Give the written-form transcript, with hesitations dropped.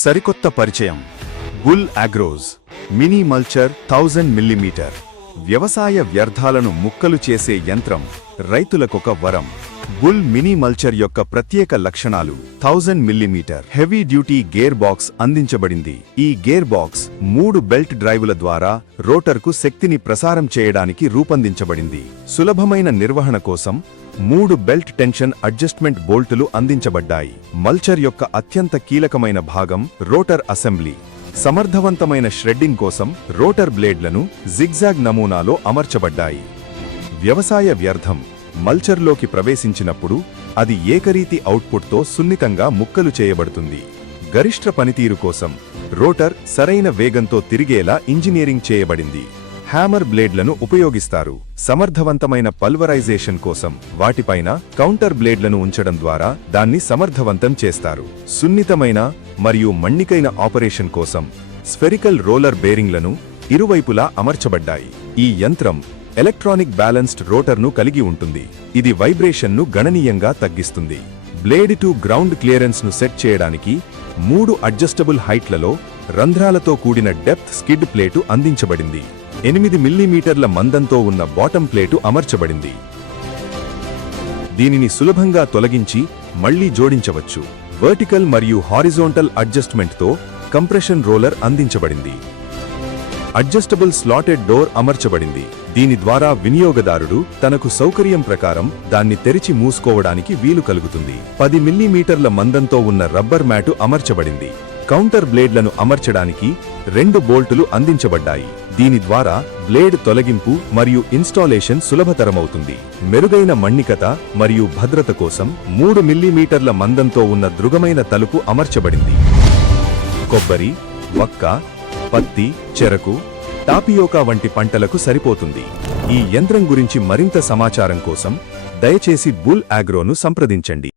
సరికొత్త పరిచయం bull అగ్రోజ్ mini mulcher 1000 millimetre వ్యవసాయ వ్యర్థాలను ముక్కలు చేసే యంత్రం రైతులకొక వరం. బుల్ మినీ మల్చర్ యొక్క ప్రత్యేక లక్షణాలు 1000 millimetre heavy duty gear box అందించబడింది. ఈ గేర్ బాక్స్ 3 బెల్ట్ డ్రైవుల ద్వారా రోటర్కు శక్తిని ప్రసారం చేయడానికి రూపొందించబడింది. సులభమైన నిర్వహణ కోసం 3 బెల్ట్ టెన్షన్ అడ్జస్ట్మెంట్ బోల్టులు అందించబడ్డాయి. మల్చర్ యొక్క అత్యంత కీలకమైన భాగం రోటర్ అసెంబ్లీ. సమర్థవంతమైన ష్రెడ్డింగ్ కోసం రోటర్ బ్లేడ్లను జిగ్జాగ్ నమూనాలో అమర్చబడ్డాయి. వ్యవసాయ వ్యర్థం మల్చర్లోకి ప్రవేశించినప్పుడు అది ఏకరీతి అవుట్పుట్తో సున్నితంగా ముక్కలు చేయబడుతుంది. గరిష్ట పనితీరు కోసం రోటర్ సరైన వేగంతో తిరిగేలా ఇంజనీరింగ్ చేయబడింది. హ్యామర్ బ్లేడ్లను ఉపయోగిస్తారు. సమర్థవంతమైన పల్వరైజేషన్ కోసం వాటిపైన కౌంటర్ బ్లేడ్లను ఉంచడం ద్వారా దాన్ని సమర్థవంతం చేస్తారు. సున్నితమైన మరియు మన్నికైన ఆపరేషన్ కోసం స్ఫెరికల్ రోలర్ బేరింగ్లను ఇరువైపులా అమర్చబడ్డాయి. ఈ యంత్రం ఎలక్ట్రానిక్ బ్యాలెన్స్డ్ రోటర్ను కలిగి ఉంటుంది. ఇది వైబ్రేషన్ను గణనీయంగా తగ్గిస్తుంది. బ్లేడ్ టు గ్రౌండ్ క్లియరెన్స్ను సెట్ చేయడానికి 3 అడ్జస్టబుల్ హైట్లలో రంధ్రాలతో కూడిన డెప్త్ స్కిడ్ ప్లేటు అందించబడింది. 8 మిల్లీమీటర్ల మందంతో ఉన్న బాటమ్ ప్లేటు అమర్చబడింది. దీనిని సులభంగా తొలగించి మళ్లీ జోడించవచ్చు. వర్టికల్ మరియు హారిజోంటల్ అడ్జస్ట్మెంట్తో కంప్రెషన్ రోలర్ అందించబడింది. అడ్జస్టబుల్ స్లాటెడ్ డోర్ అమర్చబడింది. దీని ద్వారా వినియోగదారుడు తనకు సౌకర్యం ప్రకారం దాన్ని తెరిచి మూసుకోవడానికి వీలు కలుగుతుంది. 10 మిల్లీమీటర్ల మందంతో ఉన్న రబ్బర్ మ్యాటు అమర్చబడింది. కౌంటర్ బ్లేడ్లను అమర్చడానికి 2 బోల్టులు అందించబడ్డాయి. దీని ద్వారా బ్లేడ్ తొలగింపు మరియు ఇన్స్టాలేషన్ సులభతరమవుతుంది. మెరుగైన మన్నికత మరియు భద్రత కోసం 3 మిల్లీమీటర్ల మందంతో ఉన్న దృఢమైన తలుపు అమర్చబడింది. కొబ్బరి, వక్క, పత్తి, చెరకు, టాపియోకా వంటి పంటలకు సరిపోతుంది. ఈ యంత్రం గురించి మరింత సమాచారం కోసం దయచేసి బుల్ అగ్రోను సంప్రదించండి.